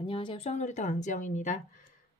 안녕하세요. 수학놀이터 강지영입니다.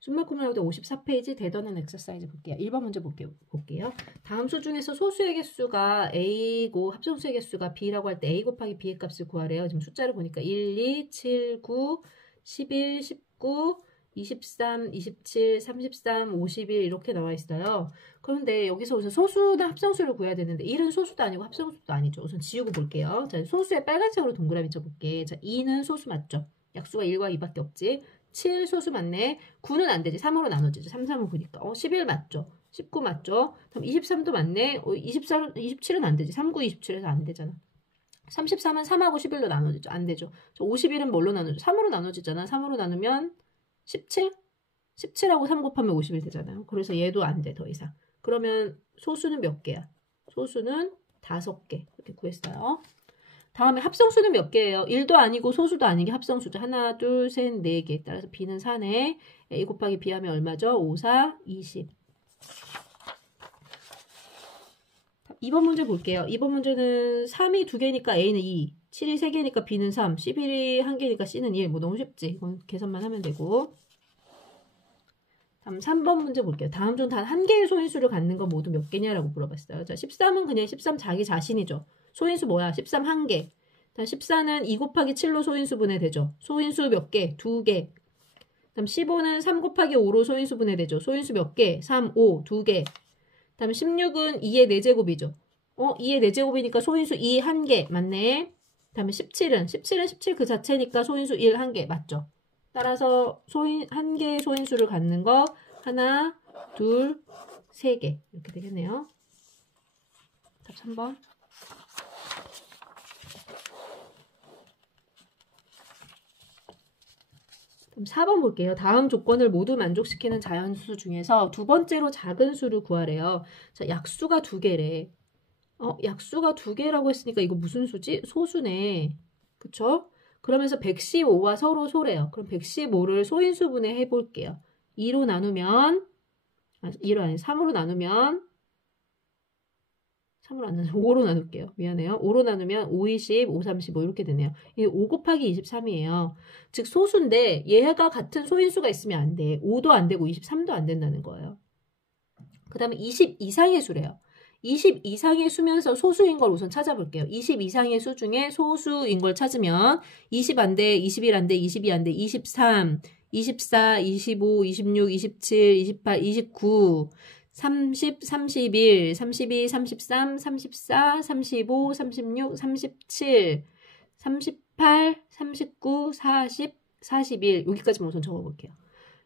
숨막힘 나오대 54페이지 대던은 엑서사이즈 볼게요. 1번 문제 볼게요. 다음 수 중에서 소수의 개수가 A고 합성수의 개수가 B라고 할 때 A 곱하기 B의 값을 구하래요. 지금 숫자를 보니까 1, 2, 7, 9, 11, 19, 23, 27, 33, 51 이렇게 나와 있어요. 그런데 여기서 우선 소수나 합성수를 구해야 되는데 1은 소수도 아니고 합성수도 아니죠. 우선 지우고 볼게요. 자, 소수에 빨간색으로 동그라미 쳐볼게. 자, 2는 소수 맞죠? 약수가 1과 2밖에 없지. 7 소수 맞네. 9는 안 되지. 3으로 나눠지죠. 3, 3은 9니까. 11 맞죠. 19 맞죠. 그럼 23도 맞네. 27은 안 되지. 3, 9, 27에서 안 되잖아. 33은 3하고 11로 나눠지죠. 안 되죠. 51은 뭘로 나눠지죠? 3으로 나눠지잖아. 3으로 나누면 17? 17하고 3 곱하면 51 되잖아요. 그래서 얘도 안 돼. 더 이상. 그러면 소수는 몇 개야? 소수는 5개. 이렇게 구했어요. 다음에 합성수는 몇 개예요? 1도 아니고 소수도 아니게 합성수죠. 하나, 둘, 셋, 4개. 따라서 B는 4네. A 곱하기 B 하면 얼마죠? 5, 4, 20. 2번 문제 볼게요. 2번 문제는 3이 2개니까 A는 2, 7이 3개니까 B는 3, 11이 1개니까 C는 1. 뭐 너무 쉽지? 이건 계산만 하면 되고. 다음 3번 문제 볼게요. 다음 중 단 한 개의 소인수를 갖는 건 모두 몇 개냐라고 물어봤어요. 자, 13은 그냥 13 자기 자신이죠. 소인수 뭐야? 13 1개. 14는 2 곱하기 7로 소인수 분해되죠. 소인수 몇 개? 2개. 다음 15는 3 곱하기 5로 소인수 분해되죠. 소인수 몇 개? 3, 5, 2개. 다음 16은 2의 4제곱이죠. 2의 4제곱이니까 소인수 2 1개. 맞네. 다음에 17은 17 그 자체니까 소인수 1 1개. 맞죠? 따라서 한 개의 소인수를 갖는 거 하나, 둘, 3개. 이렇게 되겠네요. 답 3번. 그럼 4번 볼게요. 다음 조건을 모두 만족시키는 자연수 중에서 두 번째로 작은 수를 구하래요. 자, 약수가 2개래. 약수가 2개라고 했으니까 이거 무슨 수지? 소수네. 그쵸? 그러면서 115와 서로 소래요. 그럼 115를 소인수분해 해볼게요. 2로 나누면 2로 아니 3으로 나누면 5로 나눌게요. 미안해요. 5로 나누면 5, 20, 5, 35 이렇게 되네요. 이게 5 곱하기 23이에요. 즉 소수인데 얘가 같은 소인수가 있으면 안 돼. 5도 안 되고 23도 안 된다는 거예요. 그 다음에 20 이상의 수래요. 20 이상의 수면서 소수인 걸 우선 찾아볼게요. 20 이상의 수 중에 소수인 걸 찾으면 20 안 돼, 21 안 돼, 22 안 돼, 23, 24, 25, 26, 27, 28, 29, 30, 31, 32, 33, 34, 35, 36, 37, 38, 39, 40, 41 여기까지만 우선 적어볼게요.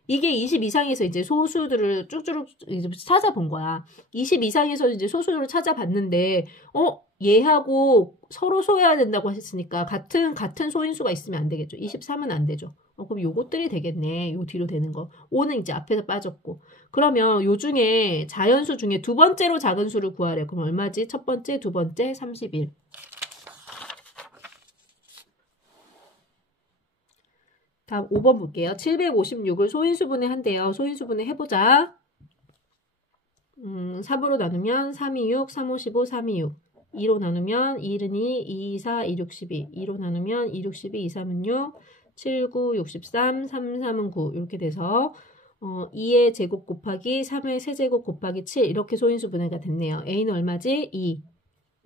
이게 20 이상에서 이제 소수들을 쭉쭉 이제 찾아본 거야. 20 이상에서 이제 소수들을 찾아봤는데, 얘하고 서로 소해야 된다고 하셨으니까 같은 소인수가 있으면 안 되겠죠. 23은 안 되죠. 그럼 요것들이 되겠네. 요 뒤로 되는 거. 5는 이제 앞에서 빠졌고. 그러면 요 중에 자연수 중에 두 번째로 작은 수를 구하래. 그럼 얼마지? 첫 번째, 두 번째, 31. 다음 5번 볼게요. 756을 소인수분해 한대요. 소인수분해 해보자. 3으로 나누면 3, 2, 6, 3, 5, 15, 3, 2, 6. 2로 나누면 1은 2, 2, 4, 2, 6, 12. 2로 나누면 2, 6, 12, 2, 3은 6, 7, 9, 63, 3, 3은 9. 이렇게 돼서 2의 제곱 곱하기 3의 세제곱 곱하기 7 이렇게 소인수분해가 됐네요. A는 얼마지? 2.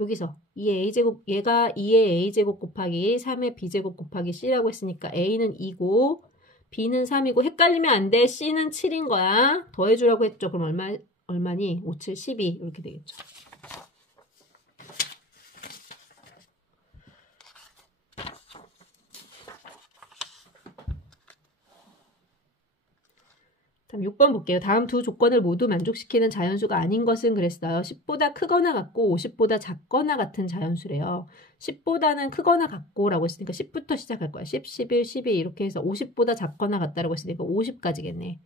여기서 2의 A제곱, 얘가 2의 A제곱 곱하기 3의 B제곱 곱하기 C라고 했으니까 A는 2고 B는 3이고 헷갈리면 안 돼. C는 7인 거야. 더해주라고 했죠. 그럼 얼마니? 5, 7, 12 이렇게 되겠죠. 다음 6번 볼게요. 다음 두 조건을 모두 만족시키는 자연수가 아닌 것은 그랬어요. 10보다 크거나 같고 50보다 작거나 같은 자연수래요. 10보다는 크거나 같고라고 했으니까 10부터 시작할 거야. 10, 11, 12 이렇게 해서 50보다 작거나 같다라고 했으니까 50까지겠네.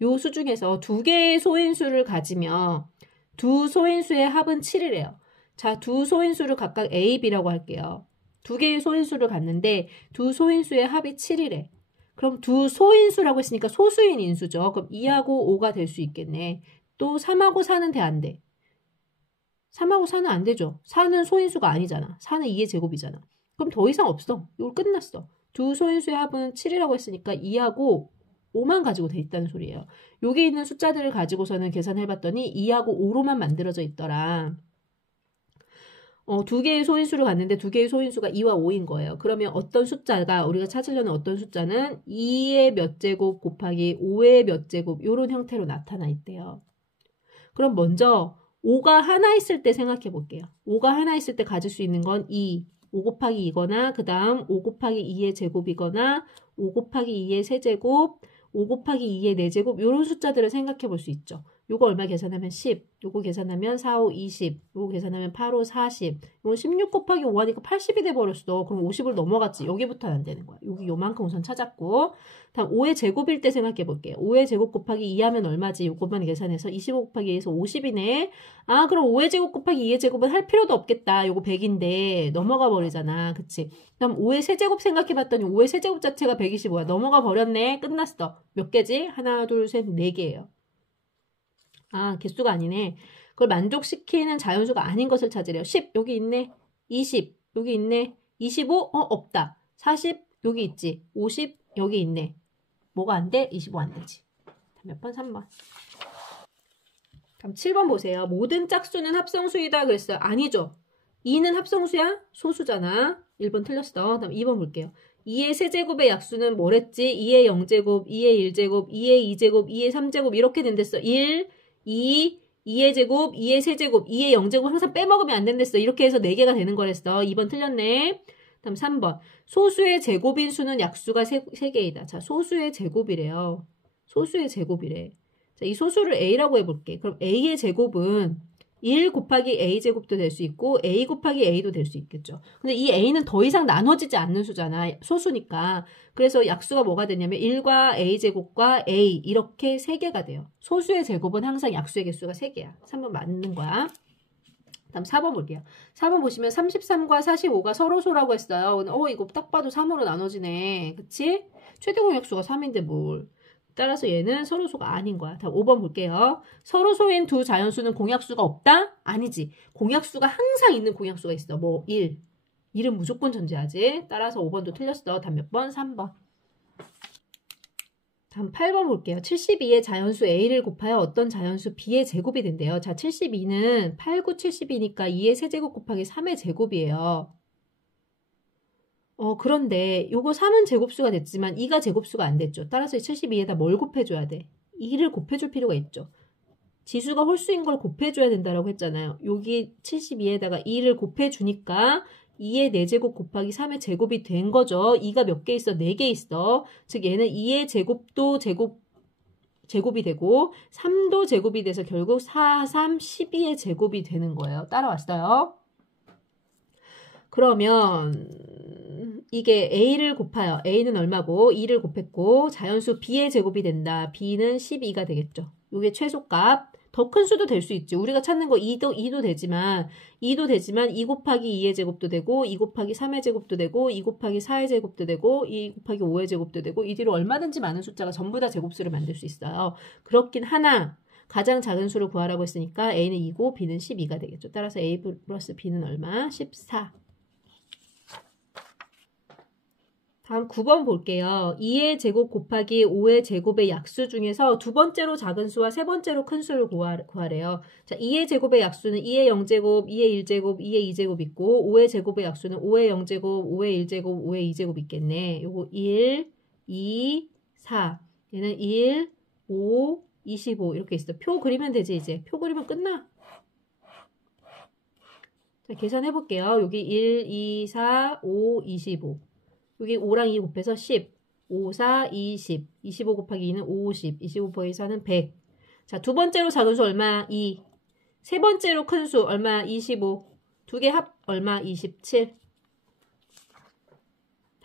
요 수 중에서 두 개의 소인수를 가지면 두 소인수의 합은 7이래요. 자, 두 소인수를 각각 A, B라고 할게요. 두 개의 소인수를 갖는데 두 소인수의 합이 7이래. 그럼 두 소인수라고 했으니까 소수인 인수죠. 그럼 2하고 5가 될 수 있겠네. 또 3하고 4는 돼, 안 돼? 3하고 4는 안 되죠. 4는 소인수가 아니잖아. 4는 2의 제곱이잖아. 그럼 더 이상 없어. 이걸 끝났어. 두 소인수의 합은 7이라고 했으니까 2하고 5만 가지고 돼 있다는 소리예요. 여기 있는 숫자들을 가지고서는 계산해봤더니 2하고 5로만 만들어져 있더라. 두 개의 소인수를 갔는데 두 개의 소인수가 2와 5인 거예요. 그러면 어떤 숫자가 우리가 찾으려는 어떤 숫자는 2의 몇 제곱 곱하기 5의 몇 제곱 이런 형태로 나타나 있대요. 그럼 먼저 5가 하나 있을 때 생각해 볼게요. 5가 하나 있을 때 가질 수 있는 건 2, 5 곱하기 2거나 그 다음 5 곱하기 2의 제곱이거나 5 곱하기 2의 세제곱, 5 곱하기 2의 4제곱 이런 숫자들을 생각해 볼 수 있죠. 요거 얼마 계산하면 10, 요거 계산하면 4, 5, 20, 요거 계산하면 8, 5, 40, 요거 16 곱하기 5 하니까 80이 돼버렸어. 그럼 50을 넘어갔지. 여기부터는 안 되는 거야. 여기 요만큼 우선 찾았고 다음 5의 제곱일 때 생각해 볼게요. 5의 제곱 곱하기 2 하면 얼마지? 요것만 계산해서 25 곱하기 2에서 50이네. 아 그럼 5의 제곱 곱하기 2의 제곱은 할 필요도 없겠다. 요거 100인데 넘어가 버리잖아. 그치? 그다음 5의 세제곱 생각해 봤더니 5의 세제곱 자체가 125야. 넘어가 버렸네. 끝났어. 몇 개지? 하나, 둘, 셋, 4개예요. 아, 개수가 아니네. 그걸 만족시키는 자연수가 아닌 것을 찾으래요. 10, 여기 있네. 20, 여기 있네. 25, 없다. 40, 여기 있지. 50, 여기 있네. 뭐가 안 돼? 25 안 되지. 몇 번? 3번. 그럼 7번 보세요. 모든 짝수는 합성수이다 그랬어요. 아니죠. 2는 합성수야? 소수잖아. 1번 틀렸어. 다음 2번 볼게요. 2의 세제곱의 약수는 뭐랬지? 2의 0제곱, 2의 1제곱, 2의 2제곱, 2의 3제곱 이렇게 된댔어. 1, 2, 2의 제곱, 2의 세제곱, 2의 0제곱 항상 빼먹으면 안 된댔어. 이렇게 해서 4개가 되는 거랬어. 2번 틀렸네. 다음 3번. 소수의 제곱인 수는 약수가 3개이다. 자, 소수의 제곱이래요. 소수의 제곱이래. 자, 이 소수를 A라고 해볼게. 그럼 A의 제곱은 1 곱하기 A제곱도 될 수 있고 A 곱하기 A도 될 수 있겠죠. 근데 이 A는 더 이상 나눠지지 않는 수잖아. 소수니까. 그래서 약수가 뭐가 되냐면 1과 A제곱과 A 이렇게 3개가 돼요. 소수의 제곱은 항상 약수의 개수가 3개야. 3번 맞는 거야. 다음 4번 볼게요. 4번 보시면 33과 45가 서로 소라고 했어요. 이거 딱 봐도 3으로 나눠지네. 그치? 최대 공약수가 3인데 뭘. 따라서 얘는 서로소가 아닌 거야. 다음 5번 볼게요. 서로소인 두 자연수는 공약수가 없다? 아니지. 공약수가 항상 있는 공약수가 있어. 뭐 1. 1은 무조건 존재하지. 따라서 5번도 틀렸어. 다음 몇 번? 3번. 다음 8번 볼게요. 72의 자연수 A를 곱하여 어떤 자연수 B의 제곱이 된대요. 자, 72는 8, 9, 70이니까 2의 세제곱 곱하기 3의 제곱이에요. 그런데 요거 3은 제곱수가 됐지만 2가 제곱수가 안 됐죠. 따라서 72에다 뭘 곱해줘야 돼? 2를 곱해줄 필요가 있죠. 지수가 홀수인 걸 곱해줘야 된다라고 했잖아요. 여기 72에다가 2를 곱해주니까 2의 4제곱 곱하기 3의 제곱이 된 거죠. 2가 몇 개 있어? 4개 있어. 즉 얘는 2의 제곱도 제곱이 되고 3도 제곱이 돼서 결국 4, 3, 12의 제곱이 되는 거예요. 따라왔어요. 그러면 이게 A를 곱하여 A는 얼마고 2를 곱했고 자연수 B의 제곱이 된다. B는 12가 되겠죠. 이게 최소값. 더 큰 수도 될 수 있지. 우리가 찾는 거 2도 되지만 2 곱하기 2의 제곱도 되고 2 곱하기 3의 제곱도 되고 2 곱하기 4의 제곱도 되고 2 곱하기 5의 제곱도 되고 이 뒤로 얼마든지 많은 숫자가 전부 다 제곱수를 만들 수 있어요. 그렇긴 하나 가장 작은 수를 구하라고 했으니까 A는 2고 B는 12가 되겠죠. 따라서 A 플러스 B는 얼마? 14. 다음 9번 볼게요. 2의 제곱 곱하기 5의 제곱의 약수 중에서 두 번째로 작은 수와 세 번째로 큰 수를 구하래요. 자, 2의 제곱의 약수는 2의 0제곱, 2의 1제곱, 2의 2제곱 있고 5의 제곱의 약수는 5의 0제곱, 5의 1제곱, 5의 2제곱 있겠네. 요거 1, 2, 4. 얘는 1, 5, 25 이렇게 있어. 표 그리면 되지 이제. 표 그리면 끝나. 자, 계산해 볼게요. 여기 1, 2, 4, 5, 25. 여기 5랑 2 곱해서 10, 5, 4, 20, 25 곱하기 2는 50, 25 곱하기 4는 100. 자, 두 번째로 작은 수 얼마? 2. 세 번째로 큰 수 얼마? 25. 두 개 합 얼마? 27.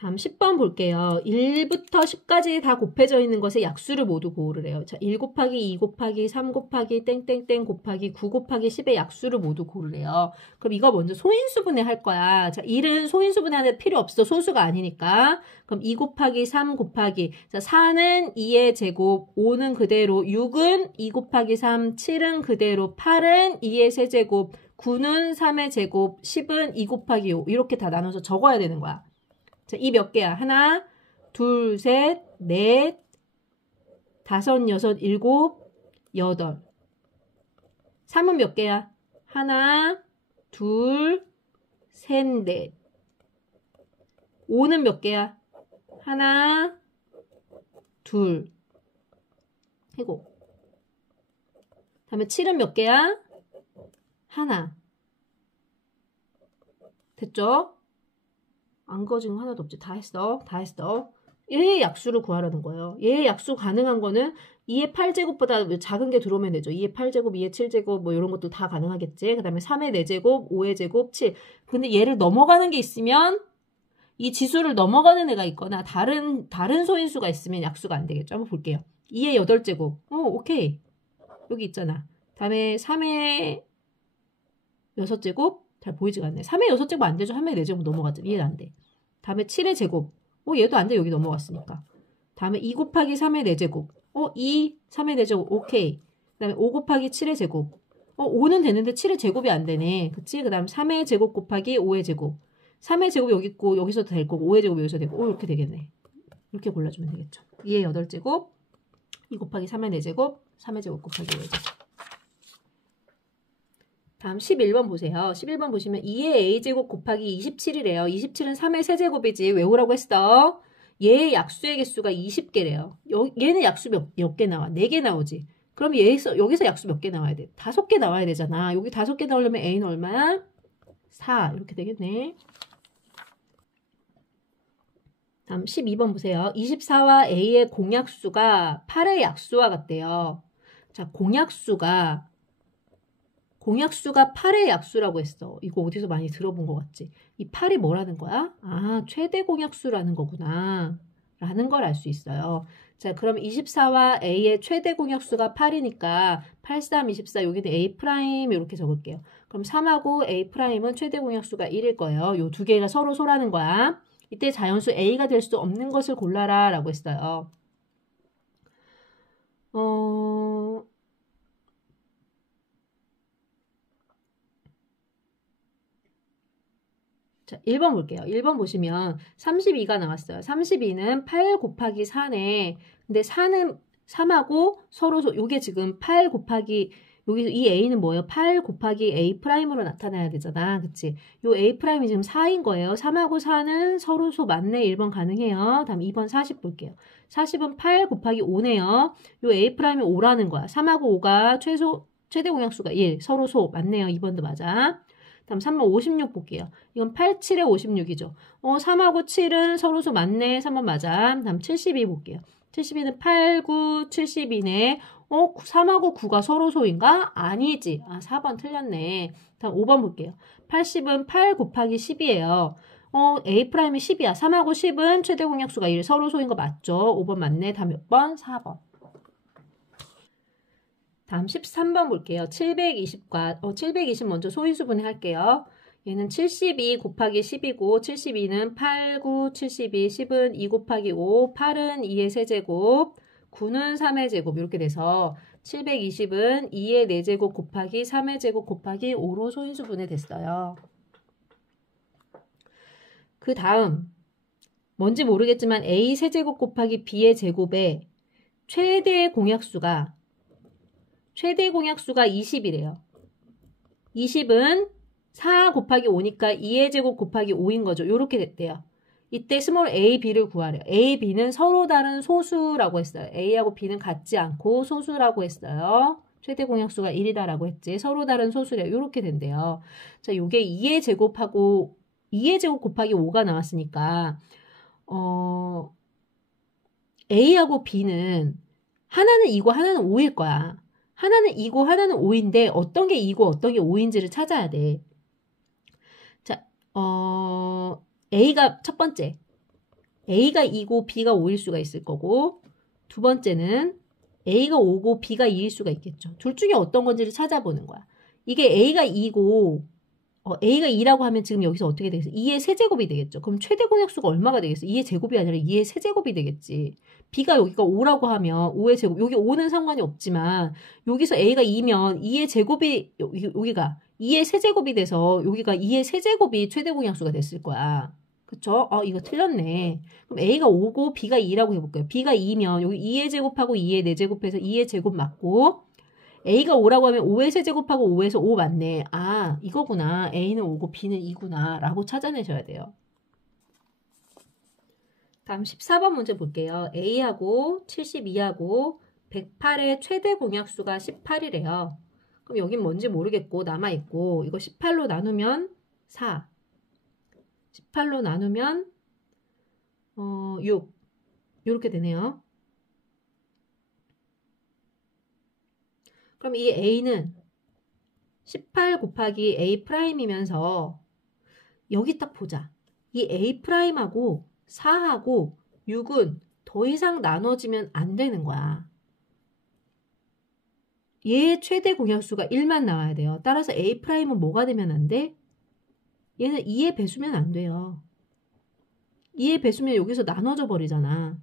다음 10번 볼게요. 1부터 10까지 다 곱해져 있는 것의 약수를 모두 고르래요. 자, 1 곱하기 2 곱하기 3 곱하기 땡땡땡 곱하기 9 곱하기 10의 약수를 모두 고르래요. 그럼 이거 먼저 소인수분해 할 거야. 자, 1은 소인수분해하는 필요 없어. 소수가 아니니까. 그럼 2 곱하기 3 곱하기 자, 4는 2의 제곱, 5는 그대로, 6은 2 곱하기 3, 7은 그대로, 8은 2의 세제곱, 9는 3의 제곱, 10은 2 곱하기 5 이렇게 다 나눠서 적어야 되는 거야. 자, 이 몇 개야? 하나, 둘, 셋, 넷, 다섯, 여섯, 일곱, 여덟. 3은 몇 개야? 하나, 둘, 셋, 넷. 5는 몇 개야? 하나, 둘, 해고. 다음에 7은 몇 개야? 하나. 됐죠? 안 거진 거 하나도 없지. 다 했어. 다 했어. 얘의 약수를 구하라는 거예요. 얘의 약수 가능한 거는 2의 8제곱보다 작은 게 들어오면 되죠. 2의 8제곱, 2의 7제곱 뭐 이런 것도 다 가능하겠지. 그 다음에 3의 4제곱, 5의 제곱, 7. 근데 얘를 넘어가는 게 있으면 이 지수를 넘어가는 애가 있거나 다른 소인수가 있으면 약수가 안 되겠죠. 한번 볼게요. 2의 8제곱. 오케이. 여기 있잖아. 다음에 3의 6제곱. 잘 보이지가 않네. 3의 6제곱 안 되죠. 3의 4제곱 넘어가죠. 얘는 안 돼. 다음에 7의 제곱. 얘도 안 돼. 여기 넘어갔으니까. 다음에 2 곱하기 3의 4제곱. 2, 3의 4제곱. 오케이. 그 다음에 5 곱하기 7의 제곱. 5는 되는데 7의 제곱이 안 되네. 그치? 그 다음 3의 제곱 곱하기 5의 제곱. 3의 제곱 여기 있고 여기서도 될 거고 5의 제곱 여기서 되고 이렇게 되겠네. 이렇게 골라주면 되겠죠. 2의 8제곱. 2 곱하기 3의 4제곱. 3의 제곱 곱하기 5의 제곱. 다음 11번 보세요. 11번 보시면 2의 a제곱 곱하기 27이래요. 27은 3의 세제곱이지. 외우라고 했어. 얘의 약수의 개수가 20개래요. 얘는 약수 몇 개 나와? 4개 나오지. 그럼 여기서 약수 몇 개 나와야 돼? 5개 나와야 되잖아. 여기 5개 나오려면 a는 얼마야? 4. 이렇게 되겠네. 다음 12번 보세요. 24와 a의 공약수가 8의 약수와 같대요. 자, 공약수가 8의 약수라고 했어. 이거 어디서 많이 들어본 것 같지? 이 8이 뭐라는 거야? 아, 최대 공약수라는 거구나. 라는 걸 알 수 있어요. 자, 그럼 24와 a의 최대 공약수가 8이니까 8, 3, 24 여기는 a' 이렇게 적을게요. 그럼 3하고 a'은 최대 공약수가 1일 거예요. 요 두 개가 서로 소라는 거야. 이때 자연수 a가 될 수 없는 것을 골라라 라고 했어요. 자, 1번 볼게요. 1번 보시면 32가 나왔어요. 32는 8 곱하기 4네. 근데 4는 3하고 서로 요게 지금 8 곱하기 여기서 이 a는 뭐예요? 8 곱하기 a'으로 나타나야 되잖아. 그치? 요 a'이 지금 4인 거예요. 3하고 4는 서로소 맞네. 1번 가능해요. 다음 2번 40 볼게요. 40은 8 곱하기 5네요. 요 a'이 5라는 거야. 3하고 5가 최대 공약수가 1. 서로소 맞네요. 2번도 맞아. 다음 3번 56 볼게요. 이건 8, 7에 56이죠. 3하고 7은 서로소 맞네. 3번 맞아. 다음 72 볼게요. 72는 8, 9, 72네. 3하고 9가 서로소인가? 아니지. 4번 틀렸네. 다음 5번 볼게요. 80은 8 곱하기 10이에요. A'이 10이야. 3하고 10은 최대 공약수가 1. 서로소인 거 맞죠? 5번 맞네. 다음 몇 번? 4번. 다음 13번 볼게요. 720과 720 먼저 소인수분해 할게요. 얘는 72 곱하기 10이고 72는 8, 9, 72, 10은 2 곱하기 5, 8은 2의 세제곱, 9는 3의 제곱 이렇게 돼서 720은 2의 4제곱 곱하기 3의 제곱 곱하기 5로 소인수분해 됐어요. 그 다음 뭔지 모르겠지만 a 세제곱 곱하기 b의 제곱에 최대 공약수가 20이래요. 20은 4 곱하기 5니까 2의 제곱 곱하기 5인 거죠. 요렇게 됐대요. 이때 스몰 a, b를 구하래요. a, b는 서로 다른 소수라고 했어요. a하고 b는 같지 않고 소수라고 했어요. 최대 공약수가 1이다라고 했지. 서로 다른 소수래요. 요렇게 된대요. 자, 요게 2의 제곱 곱하기 5가 나왔으니까 a하고 b는 하나는 2고 하나는 5일 거야. 하나는 2고 하나는 5인데 어떤 게 2고 어떤 게 5인지를 찾아야 돼. 자, A가 첫 번째. A가 2고 B가 5일 수가 있을 거고 두 번째는 A가 5고 B가 2일 수가 있겠죠. 둘 중에 어떤 건지를 찾아보는 거야. 이게 A가 2고 A가 2라고 하면 지금 여기서 어떻게 되겠어? 2의 세제곱이 되겠죠. 그럼 최대 공약수가 얼마가 되겠어? 2의 제곱이 아니라 2의 세제곱이 되겠지. B가 여기가 5라고 하면 5의 제곱. 여기 5는 상관이 없지만 여기서 A가 2면 2의 제곱이 여기가 2의 세제곱이 돼서 여기가 2의 세제곱이 최대 공약수가 됐을 거야. 그쵸? 이거 틀렸네. 그럼 A가 5고 B가 2라고 해볼게요. B가 2면 여기 2의 제곱하고 2의 4제곱해서 2의 제곱 맞고 A가 5라고 하면 5의 세제곱하고 5에서 5 맞네. 아, 이거구나. A는 5고 B는 2구나. 라고 찾아내셔야 돼요. 다음 14번 문제 볼게요. A하고 72하고 108의 최대 공약수가 18이래요. 그럼 여긴 뭔지 모르겠고 남아있고 이거 18로 나누면 4. 18로 나누면 6. 이렇게 되네요. 그럼 이 A는 18 곱하기 A 프라임이면서 여기 딱 보자. 이 A 프라임하고 4하고 6은 더 이상 나눠지면 안 되는 거야. 얘의 최대 공약수가 1만 나와야 돼요. 따라서 A 프라임은 뭐가 되면 안 돼? 얘는 2의 배수면 안 돼요. 2의 배수면 여기서 나눠져 버리잖아.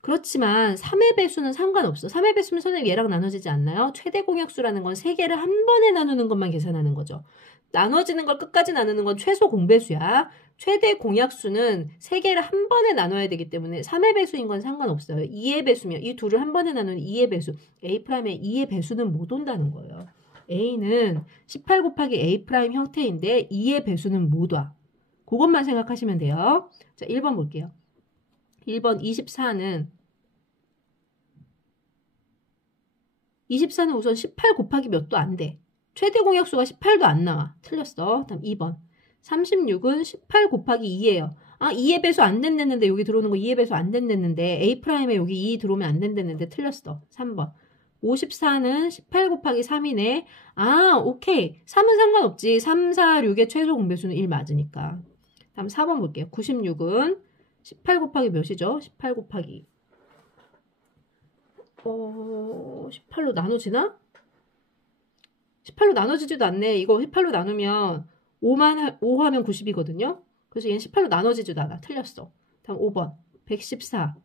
그렇지만 3의 배수는 상관없어. 3의 배수면 선생님 얘랑 나눠지지 않나요? 최대 공약수라는 건 3개를 한 번에 나누는 것만 계산하는 거죠. 나눠지는 걸 끝까지 나누는 건 최소 공배수야. 최대 공약수는 3개를 한 번에 나눠야 되기 때문에 3의 배수인 건 상관없어요. 2의 배수면 이 둘을 한 번에 나누는 2의 배수. A'의 2의 배수는 못 온다는 거예요. A는 18 곱하기 A 프라임 형태인데 2의 배수는 못 와. 그것만 생각하시면 돼요. 자, 1번 볼게요. 1번 24는 우선 18 곱하기 몇도 안 돼. 최대 공약수가 18도 안 나와. 틀렸어. 다음 2번. 36은 18 곱하기 2예요. 아, 2의 배수 안 된댔는데 여기 들어오는 거 2의 배수 안 된댔는데 A'에 여기 2 들어오면 안 된댔는데 틀렸어. 3번. 54는 18 곱하기 3이네. 아, 오케이. 3은 상관없지. 3, 4, 6의 최소 공배수는 1 맞으니까. 다음 4번 볼게요. 96은 18 곱하기 몇이죠? 18 곱하기 18로 나눠지나? 18로 나눠지지도 않네. 이거 18로 나누면 5 하면 90이거든요. 그래서 얘는 18로 나눠지지도 않아. 틀렸어. 다음 5번. 114.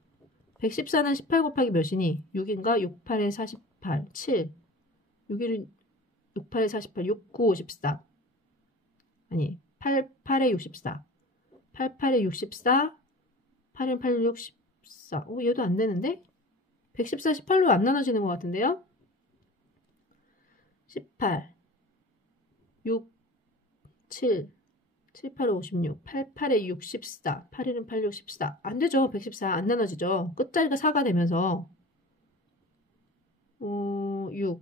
114는 18 곱하기 몇이니? 6인가? 6, 8에 48. 7. 6일 6, 8에 48. 6, 9, 54. 아니, 8, 8에 64. 8, 8에 64. 8에 8, 64. 얘도 안 되는데? 114, 18로 안 나눠지는 것 같은데요? 18, 6, 7, 7, 8, 56, 8, 8에 64, 8일은 8, 6, 14. 안 되죠. 114. 안 나눠지죠. 끝자리가 4가 되면서 6,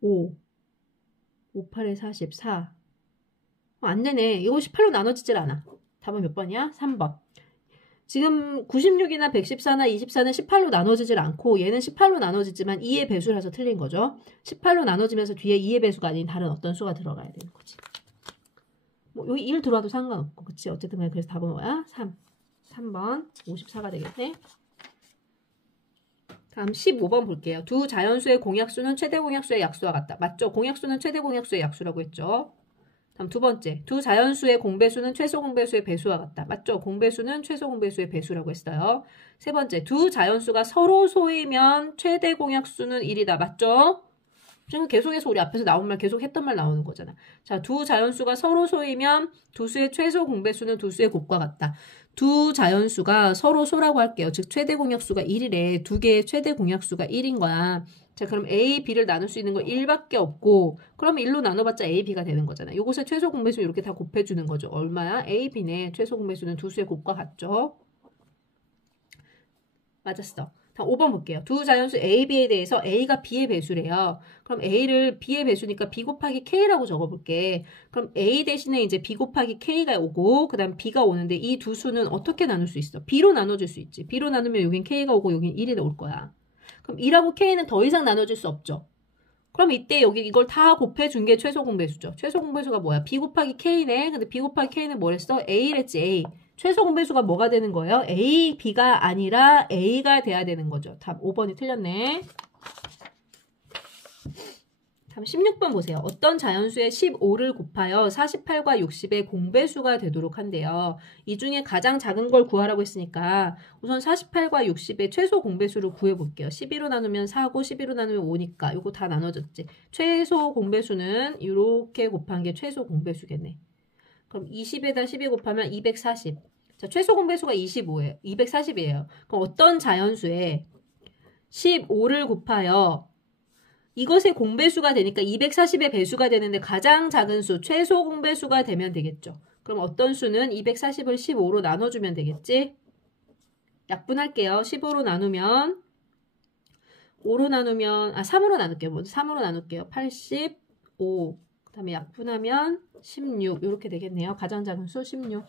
5, 5, 8에 44. 안 되네. 이거 18로 나눠지질 않아. 답은 몇 번이야? 3번. 지금 96이나 114나 24는 18로 나눠지질 않고 얘는 18로 나눠지지만 2의 배수라서 틀린 거죠. 18로 나눠지면서 뒤에 2의 배수가 아닌 다른 어떤 수가 들어가야 되는 거지. 뭐 여기 1 들어와도 상관없고 그치? 어쨌든 간에 그래서 답은 뭐야? 3번 54가 되겠네. 다음 15번 볼게요. 두 자연수의 공약수는 최대 공약수의 약수와 같다. 맞죠? 공약수는 최대 공약수의 약수라고 했죠. 다음 두 번째, 두 자연수의 공배수는 최소 공배수의 배수와 같다. 맞죠? 공배수는 최소 공배수의 배수라고 했어요. 세 번째, 두 자연수가 서로 소이면 최대 공약수는 1이다. 맞죠? 지금 계속해서 우리 앞에서 나온 말 계속 했던 말 나오는 거잖아. 자, 두 자연수가 서로 소이면 두 수의 최소 공배수는 두 수의 곱과 같다. 두 자연수가 서로 소라고 할게요. 즉 최대 공약수가 1이래. 두 개의 최대 공약수가 1인 거야. 자, 그럼 A, B를 나눌 수 있는 거 1밖에 없고 그럼 1로 나눠봤자 A, B가 되는 거잖아. 요것의 최소 공배수 이렇게 다 곱해주는 거죠. 얼마야? A, B네. 최소 공배수는 두 수의 곱과 같죠. 맞았어. 다음 5번 볼게요. 두 자연수 A, B에 대해서 A가 B의 배수래요. 그럼 A를 B의 배수니까 B 곱하기 K라고 적어볼게. 그럼 A 대신에 이제 B 곱하기 K가 오고 그 다음 B가 오는데 이 두 수는 어떻게 나눌 수 있어? B로 나눠줄 수 있지. B로 나누면 여긴 K가 오고 여긴 1이 올 거야. 그럼 2하고 K는 더 이상 나눠줄 수 없죠. 그럼 이때 여기 이걸 다 곱해준 게 최소 공배수죠. 최소 공배수가 뭐야? B 곱하기 K네. 근데 B 곱하기 K는 뭐랬어? A랬지, A. 최소 공배수가 뭐가 되는 거예요? A, B가 아니라 A가 돼야 되는 거죠. 답 5번이 틀렸네. 다음 16번 보세요. 어떤 자연수의 15를 곱하여 48과 60의 공배수가 되도록 한대요. 이 중에 가장 작은 걸 구하라고 했으니까 우선 48과 60의 최소 공배수를 구해볼게요. 12로 나누면 4고 12로 나누면 5니까 이거 다 나눠졌지. 최소 공배수는 이렇게 곱한 게 최소 공배수겠네. 그럼 20에다 12 곱하면 240. 자, 최소 공배수가 25예요. 240이에요. 그럼 어떤 자연수에 15를 곱하여 이것의 공배수가 되니까 240의 배수가 되는데 가장 작은 수, 최소 공배수가 되면 되겠죠. 그럼 어떤 수는 240을 15로 나눠주면 되겠지? 약분할게요. 15로 나누면 5로 나누면 3으로 나눌게요. 먼저 3으로 나눌게요. 85. 그 다음에 약분하면 16 이렇게 되겠네요. 가장 작은 수 16.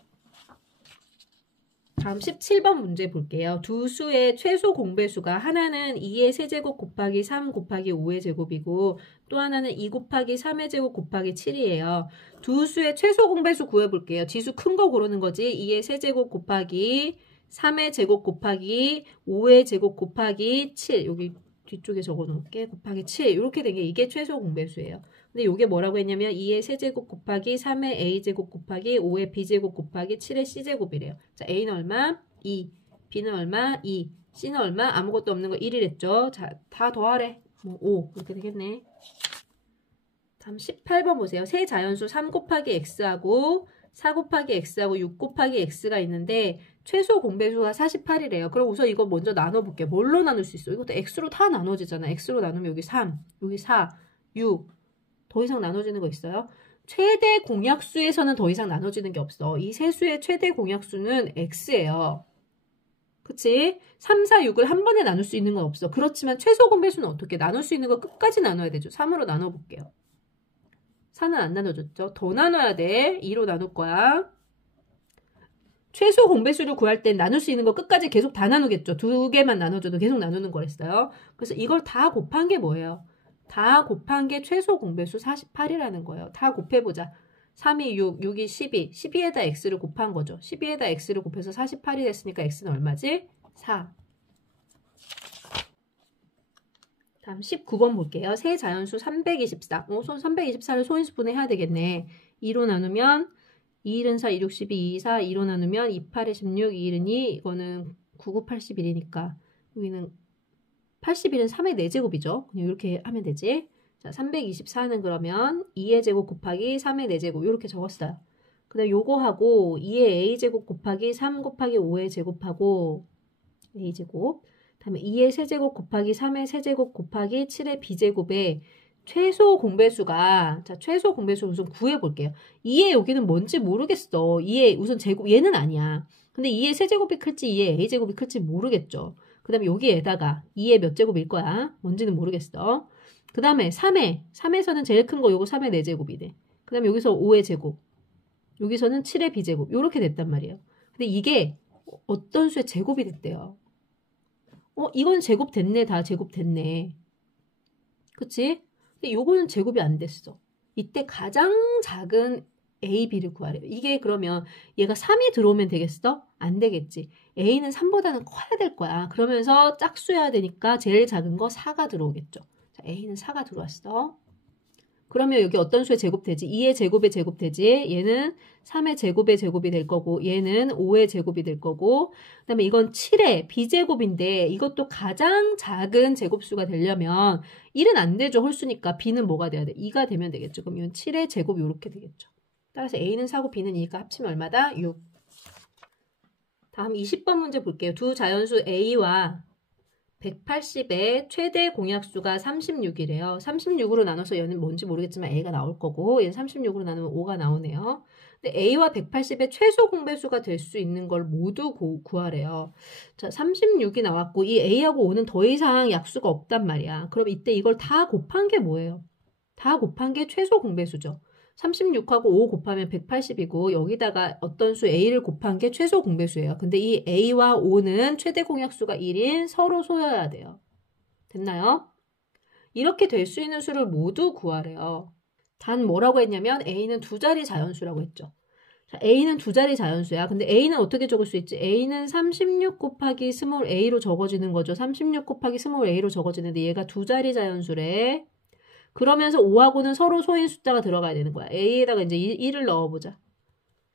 다음 17번 문제 볼게요. 두 수의 최소 공배수가 하나는 2의 세제곱 곱하기 3 곱하기 5의 제곱이고 또 하나는 2 곱하기 3의 제곱 곱하기 7이에요. 두 수의 최소 공배수 구해볼게요. 지수 큰 거 고르는 거지. 2의 세제곱 곱하기 3의 제곱 곱하기 5의 제곱 곱하기 7 여기 뒤쪽에 적어놓을게. 곱하기 7 이렇게 된 게 이게 최소 공배수예요. 근데 이게 뭐라고 했냐면 2의 세제곱 곱하기 3의 a제곱 곱하기 5의 b제곱 곱하기 7의 c제곱이래요. 자, a는 얼마? 2. b는 얼마? 2. c는 얼마? 아무것도 없는 거 1이랬죠. 자, 다 더하래. 5. 이렇게 되겠네. 다음 18번 보세요. 세 자연수 3 곱하기 x하고 4 곱하기 x하고 6 곱하기 x가 있는데 최소 공배수가 48이래요. 그럼 우선 이거 먼저 나눠볼게요. 뭘로 나눌 수 있어? 이것도 x로 다 나눠지잖아. x로 나누면 여기 3, 여기 4, 6. 더 이상 나눠지는 거 있어요? 최대 공약수에서는 더 이상 나눠지는 게 없어. 이 세 수의 최대 공약수는 x예요. 그치? 3, 4, 6을 한 번에 나눌 수 있는 건 없어. 그렇지만 최소 공배수는 어떻게? 나눌 수 있는 거 끝까지 나눠야 되죠. 3으로 나눠볼게요. 4는 안 나눠줬죠. 더 나눠야 돼. 2로 나눌 거야. 최소 공배수를 구할 땐 나눌 수 있는 거 끝까지 계속 다 나누겠죠. 두 개만 나눠줘도 계속 나누는 거랬어요. 그래서 이걸 다 곱한 게 뭐예요? 다 곱한 게 최소 공배수 48이라는 거예요. 다 곱해보자. 3이 6, 6이 12. 12에다 x를 곱한 거죠. 12에다 x를 곱해서 48이 됐으니까 x는 얼마지? 4. 다음 19번 볼게요. 세 자연수 324. 324를 소인수분해 해야 되겠네. 2로 나누면 2일은 4, 2, 6, 12, 2, 4, 2로 나누면 2, 8에 16, 2일은 2. 이거는 9, 9, 81이니까 여기는 81은 3의 4제곱이죠. 그냥 이렇게 하면 되지. 자, 324는 그러면 2의 제곱 곱하기 3의 4제곱 이렇게 적었어요. 그 다음 요거하고 2의 a제곱 곱하기 3 곱하기 5의 제곱하고 a제곱 그 다음에 2의 세제곱 곱하기 3의 세제곱 곱하기 7의 b제곱에 최소 공배수가 자 최소 공배수 우선 구해볼게요. 2의 여기는 뭔지 모르겠어. 2의 우선 제곱 얘는 아니야. 근데 2의 세제곱이 클지 2의 a제곱이 클지 모르겠죠. 그 다음에 여기에다가 2의 몇 제곱일 거야. 뭔지는 모르겠어. 그 다음에 3에서는 제일 큰 거 요거 3의 4제곱이네. 그 다음에 여기서 5의 제곱. 여기서는 7의 b제곱. 요렇게 됐단 말이에요. 근데 이게 어떤 수의 제곱이 됐대요. 이건 제곱 됐네. 다 제곱 됐네. 그치? 근데 요거는 제곱이 안 됐어. 이때 가장 작은 A, B를 구하래요. 이게 그러면 얘가 3이 들어오면 되겠어? 안 되겠지. A는 3보다는 커야 될 거야. 그러면서 짝수여야 되니까 제일 작은 거 4가 들어오겠죠. 자, A는 4가 들어왔어. 그러면 여기 어떤 수의 제곱되지? 2의 제곱의 제곱되지? 얘는 3의 제곱의 제곱이 될 거고 얘는 5의 제곱이 될 거고 그 다음에 이건 7의 b제곱인데 이것도 가장 작은 제곱수가 되려면 1은 안 되죠. 홀수니까 b는 뭐가 돼야 돼? 2가 되면 되겠죠. 그럼 이건 7의 제곱 이렇게 되겠죠. 따라서 a는 4고 b는 2가 합치면 얼마다? 6. 다음 20번 문제 볼게요. 두 자연수 a와 180의 최대 공약수가 36이래요. 36으로 나눠서 얘는 뭔지 모르겠지만 a가 나올 거고 얘는 36으로 나누면 5가 나오네요. 근데 a와 180의 최소 공배수가 될 수 있는 걸 모두 구하래요. 자, 36이 나왔고 이 a하고 5는 더 이상 약수가 없단 말이야. 그럼 이때 이걸 다 곱한 게 뭐예요? 다 곱한 게 최소 공배수죠. 36하고 5 곱하면 180이고 여기다가 어떤 수 a를 곱한 게 최소 공배수예요. 근데 이 a와 5는 최대 공약수가 1인 서로 소여야 돼요. 됐나요? 이렇게 될 수 있는 수를 모두 구하래요. 단 뭐라고 했냐면 a는 두 자리 자연수라고 했죠. 자, a는 두 자리 자연수야. 근데 a는 어떻게 적을 수 있지? a는 36 곱하기 스몰 a로 적어지는 거죠. 36 곱하기 스몰 a로 적어지는데 얘가 두 자리 자연수래. 그러면서 5하고는 서로 소인 숫자가 들어가야 되는 거야. a에다가 이제 1을 넣어보자.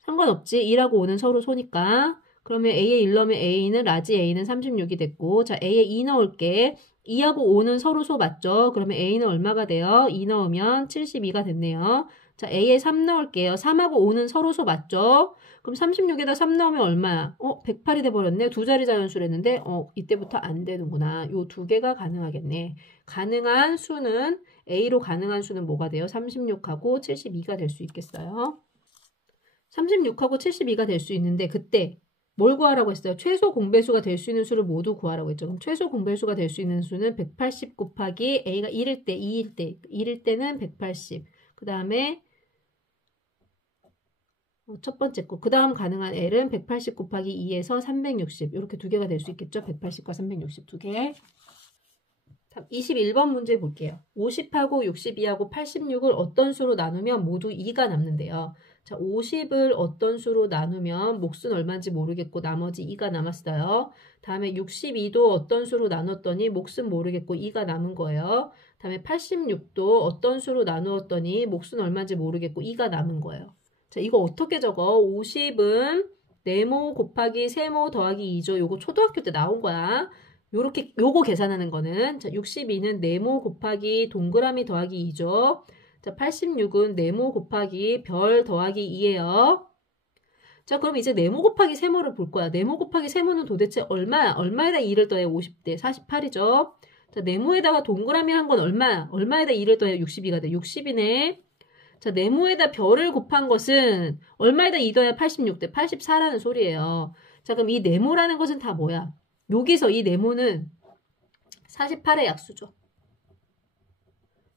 상관없지. 1하고 5는 서로 소니까. 그러면 a에 1 넣으면 a는 라지 a는 36이 됐고 자 a에 2 넣을게. 2하고 5는 서로 소 맞죠? 그러면 a는 얼마가 돼요? 2 넣으면 72가 됐네요. 자, A에 3 넣을게요. 3하고 5는 서로소 맞죠? 그럼 36에다 3 넣으면 얼마야? 108이 돼버렸네. 두 자리 자연수를 했는데, 이때부터 안 되는구나. 요 두 개가 가능하겠네. 가능한 수는, A로 가능한 수는 뭐가 돼요? 36하고 72가 될 수 있겠어요? 36하고 72가 될 수 있는데, 그때 뭘 구하라고 했어요? 최소 공배수가 될 수 있는 수를 모두 구하라고 했죠. 그럼 최소 공배수가 될 수 있는 수는 180 곱하기 A가 1일 때, 2일 때, 1일 때는 180. 그 다음에 첫 번째 거. 그 다음 가능한 L은 180 곱하기 2에서 360. 이렇게 두 개가 될 수 있겠죠? 180과 360 두 개. 21번 문제 볼게요. 50하고 62하고 86을 어떤 수로 나누면 모두 2가 남는데요. 자, 50을 어떤 수로 나누면 몫은 얼마인지 모르겠고 나머지 2가 남았어요. 다음에 62도 어떤 수로 나눴더니 몫은 모르겠고 2가 남은 거예요. 다음에 86도 어떤 수로 나누었더니 몫은 얼마인지 모르겠고 2가 남은 거예요. 자, 이거 어떻게 적어? 50은 네모 곱하기 세모 더하기 2죠. 요거 초등학교 때 나온 거야. 요렇게 요거 계산하는 거는 자, 62는 네모 곱하기 동그라미 더하기 2죠. 자, 86은 네모 곱하기 별 더하기 2예요. 자, 그럼 이제 네모 곱하기 세모를 볼 거야. 네모 곱하기 세모는 도대체 얼마야? 얼마에다 2를 더해 50대 48이죠. 자, 네모에다가 동그라미 한 건 얼마야? 얼마에다 2를 더해 62가 돼? 60이네. 자, 네모에다 별을 곱한 것은 얼마에다 2 더해 86대 84라는 소리예요. 자, 그럼 이 네모라는 것은 다 뭐야? 여기서 이 네모는 48의 약수죠.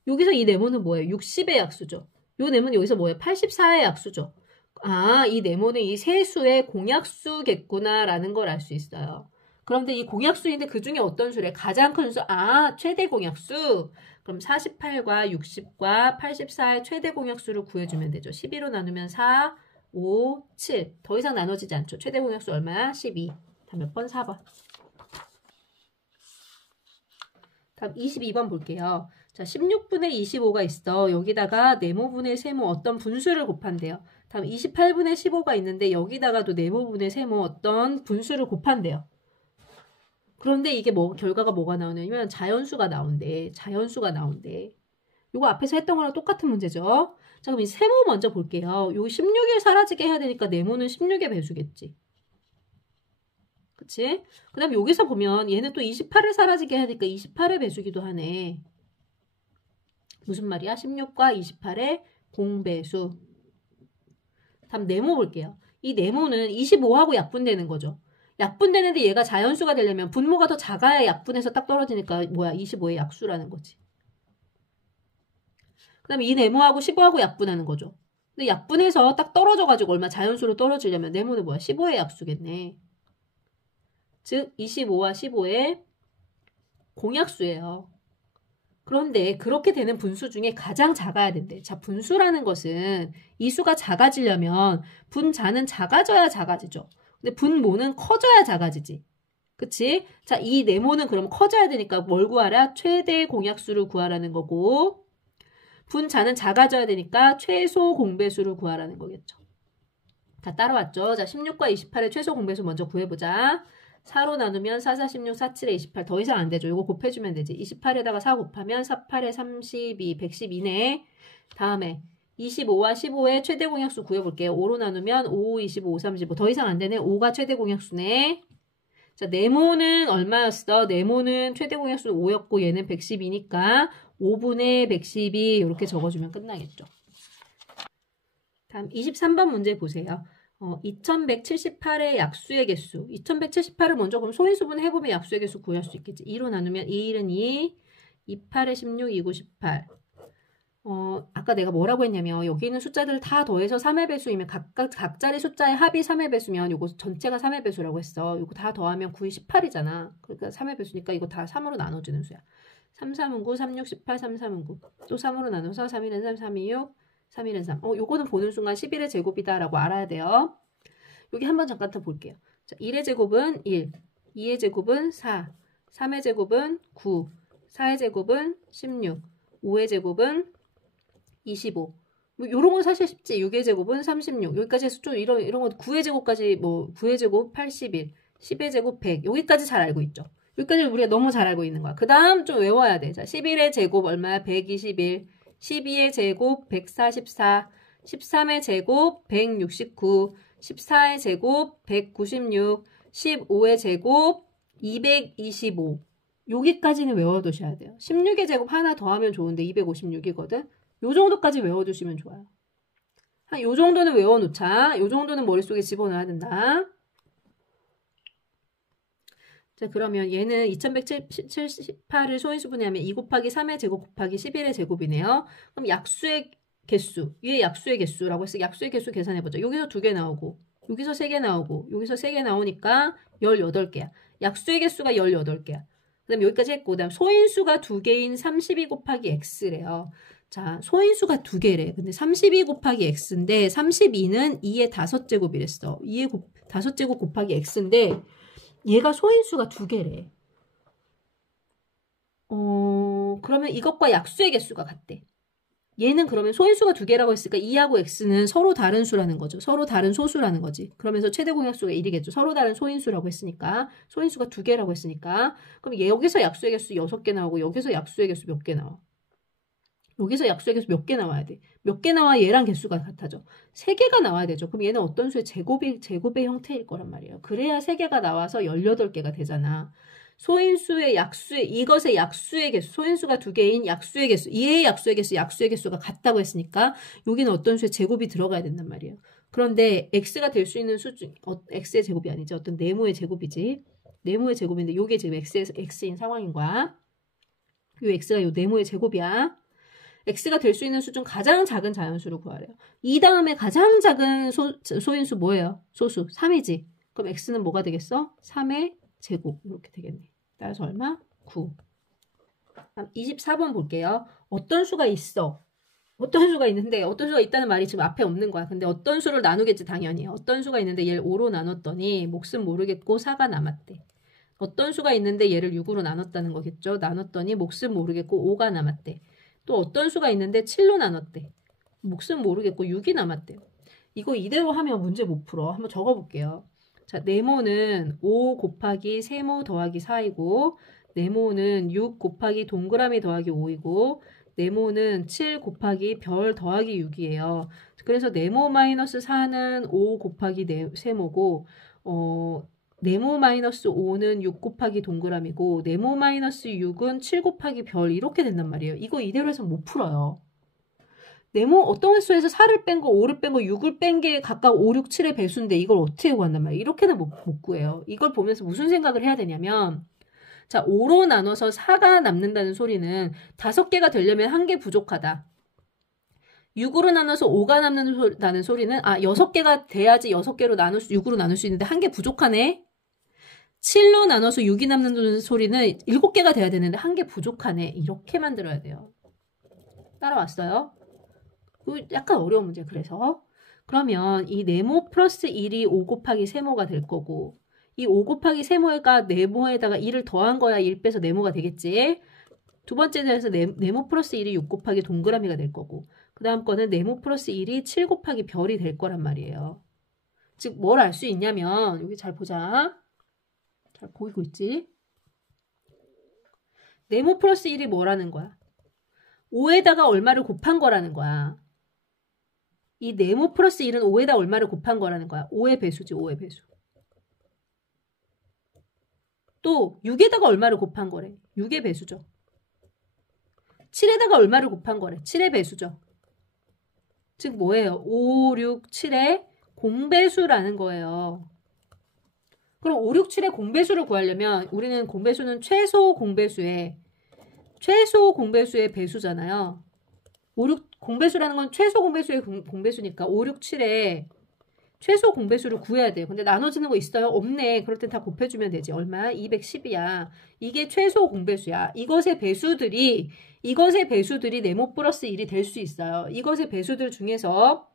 여기서 이 네모는 뭐예요? 60의 약수죠. 요 네모는 여기서 뭐예요? 84의 약수죠. 아, 이 네모는 이 세 수의 공약수겠구나 라는 걸 알 수 있어요. 그런데 이 공약수인데 그 중에 어떤 수래? 가장 큰 수, 최대 공약수. 그럼 48과 60과 84의 최대 공약수를 구해주면 되죠. 12로 나누면 4, 5, 7. 더 이상 나눠지지 않죠. 최대 공약수 얼마야? 12. 다 몇 번? 4번. 다음 22번 볼게요. 자, 16분의 25가 있어. 여기다가 네모분의 세모 어떤 분수를 곱한대요. 다음 28분의 15가 있는데 여기다가도 네모분의 세모 어떤 분수를 곱한대요. 그런데 이게 결과가 뭐가 나오냐면 자연수가 나온대. 자연수가 나온대. 이거 앞에서 했던 거랑 똑같은 문제죠. 자, 그럼 이 세모 먼저 볼게요. 요 16일 사라지게 해야 되니까 네모는 16의 배수겠지. 그치? 그 다음에 여기서 보면 얘는 또 28을 사라지게 하니까 28의 배수기도 하네. 무슨 말이야? 16과 28의 공배수. 다음 네모 볼게요. 이 네모는 25하고 약분되는 거죠. 약분되는데 얘가 자연수가 되려면 분모가 더 작아야 약분해서 딱 떨어지니까 뭐야? 25의 약수라는 거지. 그 다음에 이 네모하고 15하고 약분하는 거죠. 근데 약분해서 딱 떨어져가지고 얼마 자연수로 떨어지려면 네모는 뭐야? 15의 약수겠네. 즉 25와 15의 공약수예요. 그런데 그렇게 되는 분수 중에 가장 작아야 된대. 자, 분수라는 것은 이 수가 작아지려면 분자는 작아져야 작아지죠. 근데 분모는 커져야 작아지지. 그치? 자, 이 네모는 그럼 커져야 되니까 뭘 구하라? 최대 공약수를 구하라는 거고 분자는 작아져야 되니까 최소 공배수를 구하라는 거겠죠. 다 따라왔죠? 자, 16과 28의 최소 공배수 먼저 구해보자. 4로 나누면 4, 4, 16, 4, 7에 28. 더 이상 안 되죠. 이거 곱해주면 되지. 28에다가 4 곱하면 4, 8에 32, 112네. 다음에 25와 15의 최대 공약수 구해볼게요. 5로 나누면 5, 25, 35. 더 이상 안 되네. 5가 최대 공약수네. 자, 네모는 얼마였어? 네모는 최대 공약수는 5였고 얘는 112니까 5분의 112 이렇게 적어주면 끝나겠죠. 다음 23번 문제 보세요. 2178의 약수의 개수. 2178을 먼저 그럼 소인수분 해보면 약수의 개수 구할 수 있겠지. 2로 나누면 2일은 2, 28에 16, 29, 18. 아까 내가 뭐라고 했냐면 여기 있는 숫자들을 다 더해서 3의 배수이면 각자리 숫자의 합이 3의 배수면 요거 전체가 3의 배수라고 했어. 요거 다 더하면 9이 18이잖아. 그러니까 3의 배수니까 이거 다 3으로 나눠주는 수야. 3, 3은 9, 3, 6, 18, 3, 3은 9. 또 3으로 나눠서 3, 1은 3, 3, 2, 6, 3, 1은 3. 요거는 보는 순간 11의 제곱이다라고 알아야 돼요. 여기 한번 잠깐 더 볼게요. 자, 1의 제곱은 1, 2의 제곱은 4, 3의 제곱은 9, 4의 제곱은 16, 5의 제곱은 25. 뭐 요런 건 사실 쉽지. 6의 제곱은 36. 여기까지 해서 좀 이런 거 9의 제곱까지 9의 제곱 81, 10의 제곱 100. 여기까지 잘 알고 있죠. 여기까지 우리가 너무 잘 알고 있는 거야. 그 다음 좀 외워야 돼. 자, 11의 제곱 얼마야? 121. 12의 제곱 144, 13의 제곱 169, 14의 제곱 196, 15의 제곱 225. 여기까지는 외워두셔야 돼요. 16의 제곱 하나 더 하면 좋은데 256이거든. 요 정도까지 외워두시면 좋아요. 한 요 정도는 외워놓자. 요 정도는 머릿속에 집어넣어야 된다. 자, 그러면 얘는 2178을 소인수분해하면 2 곱하기 3의 제곱 곱하기 11의 제곱이네요. 그럼 약수의 개수, 위에 약수의 개수라고 해서 약수의 개수 계산해보자. 여기서 2개 나오고, 여기서 3개 나오고, 여기서 3개 나오니까 18개야. 약수의 개수가 18개야. 그 다음에 여기까지 했고, 그 다음 소인수가 2개인 32 곱하기 x래요. 자, 소인수가 2개래. 근데 32 곱하기 x인데 32는 2의 5제곱이랬어. 2의 5제곱 곱하기 x인데 얘가 소인수가 2개래. 그러면 이것과 약수의 개수가 같대. 얘는 그러면 소인수가 2개라고 했으니까 2하고 x는 서로 다른 수라는 거죠. 서로 다른 소수라는 거지. 그러면서 최대 공약수가 1이겠죠. 서로 다른 소인수라고 했으니까. 소인수가 2개라고 했으니까. 그럼 여기서 약수의 개수 6개 나오고 여기서 약수의 개수 몇 개 나와? 여기서 약수의 개수 몇 개 나와야 돼? 몇 개 나와야 얘랑 개수가 같아져? 3개가 나와야 되죠. 그럼 얘는 어떤 수의 제곱의 형태일 거란 말이에요. 그래야 3개가 나와서 18개가 되잖아. 소인수의 약수의, 이것의 약수의 개수, 소인수가 2개인 약수의 개수, 얘의 약수의 개수, 약수의 개수가 같다고 했으니까 여기는 어떤 수의 제곱이 들어가야 된단 말이에요. 그런데 x가 될 수 있는 수 중, x의 제곱이 아니죠. 어떤 네모의 제곱이지. 네모의 제곱인데 요게 지금 x인 상황인 거야. 요 x가 요 네모의 제곱이야. x가 될 수 있는 수 중 가장 작은 자연수를 구하래요. 이 다음에 가장 작은 소인수 뭐예요? 소수 3이지. 그럼 x는 뭐가 되겠어? 3의 제곱 이렇게 되겠네. 따라서 얼마? 9. 24번 볼게요. 어떤 수가 있어? 어떤 수가 있는데 어떤 수가 있다는 말이 지금 앞에 없는 거야. 근데 어떤 수를 나누겠지 당연히. 어떤 수가 있는데 얘를 5로 나눴더니 몫은 모르겠고 4가 남았대. 어떤 수가 있는데 얘를 6으로 나눴다는 거겠죠. 나눴더니 몫은 모르겠고 5가 남았대. 또 어떤 수가 있는데 7로 나눴대. 몫은 모르겠고 6이 남았대요. 이거 이대로 하면 문제 못 풀어. 한번 적어볼게요. 자, 네모는 5 곱하기 세모 더하기 4이고 네모는 6 곱하기 동그라미 더하기 5이고 네모는 7 곱하기 별 더하기 6이에요. 그래서 네모 마이너스 4는 5 곱하기 세모고 네모 마이너스 5는 6 곱하기 동그라미고 네모 마이너스 6은 7 곱하기 별 이렇게 된단 말이에요. 이거 이대로 해서 못 풀어요. 네모 어떤 횟수에서 4를 뺀 거, 5를 뺀 거, 6을 뺀 게 각각 5, 6, 7의 배수인데 이걸 어떻게 구한단 말이에요. 이렇게는 못 구해요. 이걸 보면서 무슨 생각을 해야 되냐면 자 5로 나눠서 4가 남는다는 소리는 5개가 되려면 1개 부족하다. 6으로 나눠서 5가 남는다는 소리는 6개가 돼야지 6개로 6으로 나눌 수 있는데 1개 부족하네. 7로 나눠서 6이 남는 소리는 7개가 돼야 되는데 1개 부족하네. 이렇게 만들어야 돼요. 따라왔어요? 약간 어려운 문제. 그래서 그러면 이 네모 플러스 1이 5 곱하기 세모가 될 거고 이 5 곱하기 세모가 네모에다가 1을 더한 거야 1 빼서 네모가 되겠지. 두 번째 자리에서 네모 플러스 1이 6 곱하기 동그라미가 될 거고 그 다음 거는 네모 플러스 1이 7 곱하기 별이 될 거란 말이에요. 즉 뭘 알 수 있냐면 여기 잘 보자. 잘 보이고 있지? 네모 플러스 1이 뭐라는 거야? 5에다가 얼마를 곱한 거라는 거야. 이 네모 플러스 1은 5에다 얼마를 곱한 거라는 거야. 5의 배수지. 5의 배수. 또 6에다가 얼마를 곱한 거래. 6의 배수죠. 7에다가 얼마를 곱한 거래. 7의 배수죠. 즉 뭐예요? 5, 6, 7의 공배수라는 거예요. 그럼 5, 6, 7의 공배수를 구하려면 우리는 공배수는 최소 공배수의 배수잖아요. 5, 6 공배수라는 건 최소 공배수의 공배수니까 5, 6, 7의 최소 공배수를 구해야 돼요. 근데 나눠지는 거 있어요? 없네. 그럴 땐 다 곱해주면 되지. 얼마야? 210이야. 이게 최소 공배수야. 이것의 배수들이 네모 플러스 1이 될 수 있어요. 이것의 배수들 중에서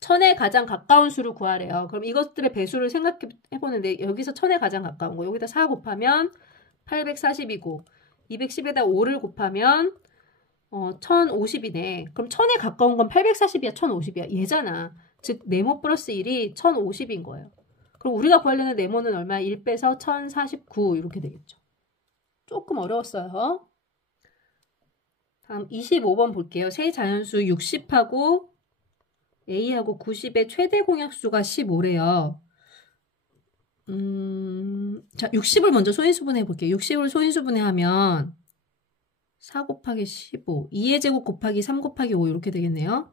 1000에 가장 가까운 수를 구하래요. 그럼 이것들의 배수를 생각해보는데 여기서 1000에 가장 가까운 거. 여기다 4 곱하면 840이고 210에다 5를 곱하면 1050이네. 그럼 1000에 가까운 건 840이야, 1050이야. 얘잖아. 즉 네모 플러스 1이 1050인 거예요. 그럼 우리가 구하려는 네모는 얼마? 1 빼서 1049 이렇게 되겠죠. 조금 어려웠어요. 다음 25번 볼게요. 세 자연수 60하고 A하고 90의 최대 공약수가 15래요. 자, 60을 먼저 소인수분해 볼게요. 60을 소인수분해 하면 4 곱하기 15, 2의 제곱 곱하기 3 곱하기 5 이렇게 되겠네요.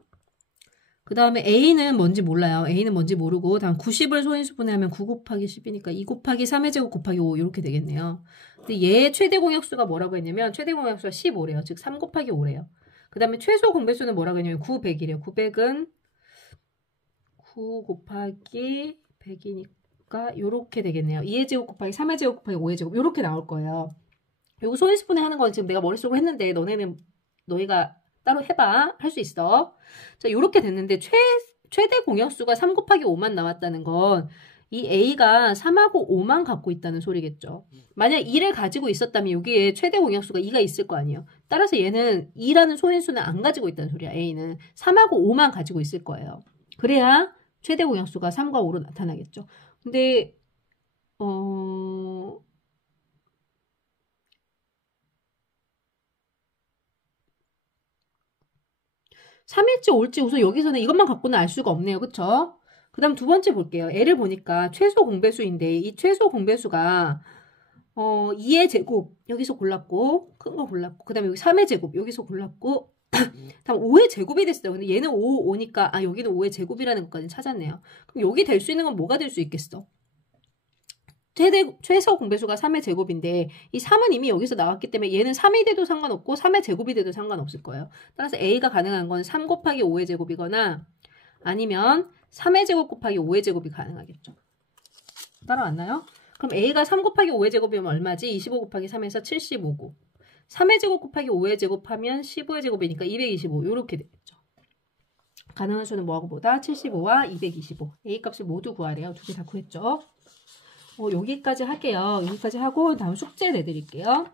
그 다음에 A는 뭔지 몰라요. A는 뭔지 모르고 다음 90을 소인수분해 하면 9 곱하기 10이니까 2 곱하기 3의 제곱 곱하기 5 이렇게 되겠네요. 근데 얘의 최대 공약수가 뭐라고 했냐면 최대 공약수가 15래요. 즉 3 곱하기 5래요. 그 다음에 최소 공배수는 뭐라고 했냐면 9, 100이래요. 900은 9 곱하기 100이니까 요렇게 되겠네요. 2의 제곱 곱하기 3의 제곱 곱하기 5의 제곱 요렇게 나올 거예요. 요거 소인수분해 하는 건 지금 내가 머릿속으로 했는데 너희가 따로 해봐. 할 수 있어. 자, 요렇게 됐는데 최대 공약수가 3 곱하기 5만 나왔다는 건 이 A가 3하고 5만 갖고 있다는 소리겠죠. 만약 2를 가지고 있었다면 여기에 최대 공약수가 2가 있을 거 아니에요. 따라서 얘는 2라는 소인수는 안 가지고 있다는 소리야. A는 3하고 5만 가지고 있을 거예요. 그래야 최대 공약수가 3과 5로 나타나겠죠. 근데 3일지 5일지 우선 여기서는 이것만 갖고는 알 수가 없네요. 그쵸? 그 다음 두 번째 볼게요. L을 보니까 최소 공배수인데 이 최소 공배수가 2의 제곱 여기서 골랐고 큰 거 골랐고 그 다음에 여기 3의 제곱 여기서 골랐고 다음 5의 제곱이 됐어요. 근데 얘는 5니까 여기는 5의 제곱이라는 것까지 찾았네요. 그럼 여기 될 수 있는 건 뭐가 될 수 있겠어? 최소 공배수가 3의 제곱인데 이 3은 이미 여기서 나왔기 때문에 얘는 3이 돼도 상관없고 3의 제곱이 돼도 상관없을 거예요. 따라서 A가 가능한 건 3 곱하기 5의 제곱이거나 아니면 3의 제곱 곱하기 5의 제곱이 가능하겠죠. 따라왔나요? 그럼 A가 3 곱하기 5의 제곱이면 얼마지? 25 곱하기 3에서 75고 3의 제곱 곱하기 5의 제곱하면 15의 제곱이니까 225 이렇게 되겠죠. 가능한 수는 뭐하고 보다? 75와 225 A 값을 모두 구하래요. 두 개 다 구했죠. 여기까지 할게요. 여기까지 하고 다음 숙제 내드릴게요.